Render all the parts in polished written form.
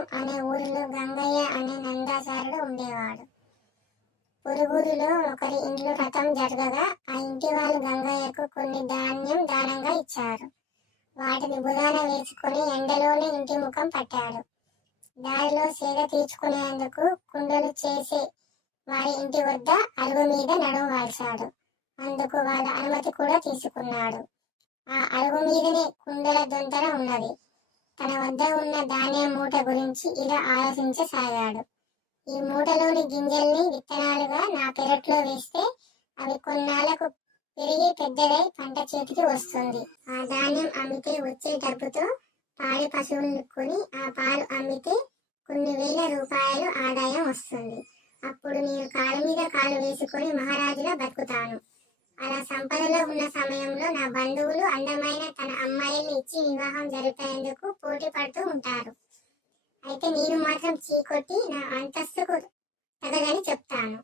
పురం అనే ఊరిలో గంగయ్య అనే నందాచారుడు ఉండేవాడు. పొరుగురిలో ఒకరి ఇంట్లో రథం జరగగా ఆ ఇంటి వాళ్ళు గంగయ్యకు కొన్ని ధాన్యం దానంగా ఇచ్చారు. వాటిని భుజాన వేసుకుని ఎండలోనే ఇంటి ముఖం పట్టాడు. దారిలో సేద తీర్చుకునేందుకు కుండలు చేసే వారి ఇంటి వద్ద అరుగు మీద నడుము వాల్చాడు. అందుకు వాళ్ళ అనుమతి కూడా తీసుకున్నాడు. ఆ అరుగు మీదనే కుండల దొంతర ఉన్నది. తన వద్ద ఉన్న ధాన్యం మూట గురించి ఇలా ఆలోచించసాగాడు. ఈ మూటలోని గింజల్ని విత్తనాలుగా నా పెరట్లో వేస్తే అవి కొన్నాళ్లకు పెరిగి పెద్దదై పంట చేతికి వస్తుంది. ఆ ధాన్యం అమ్మితే వచ్చే డబ్బుతో పాడి పశువులను కొని ఆ పాలు అమ్మితే కొన్ని వేల రూపాయలు ఆదాయం వస్తుంది. అప్పుడు నేను కాలు మీద కాలు వేసుకొని మహారాజులా బతుకుతాను. అలా సంపదలో ఉన్న సమయంలో నా బంధువులు అందమైన తన అమ్మాయిల్ని ఇచ్చి వివాహం జరిపేందుకు పోటీ పడుతూ ఉంటారు. అయితే నేను మాత్రం చీకొట్టి నా అంతస్తుకు తగదని చెప్తాను.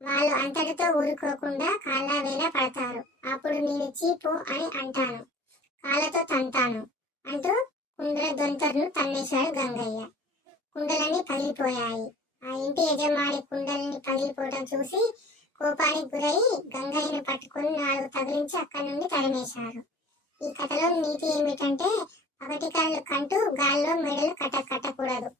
వాళ్ళు అంతటితో ఊరుకోకుండా కాళ్ళ వేళ పడతారు. అప్పుడు నేను చీపు అని అంటాను, కాళ్ళతో తంతాను అంటూ కుండల దొంతరును తన్నేశాడు గంగయ్య. కుండలన్నీ పగిలిపోయాయి. ఆ ఇంటి యజమాని కుండలని పగిలిపోవడం చూసి కోపానికి గురై గంగయ్యను పట్టుకుని 4 తగిలించి అక్కడి నుండి తరిమేశారు. ఈ కథలో నీతి ఏమిటంటే పగటి కళ్ళు కంటూ గాల్లో మెడలు కట్టకూడదు.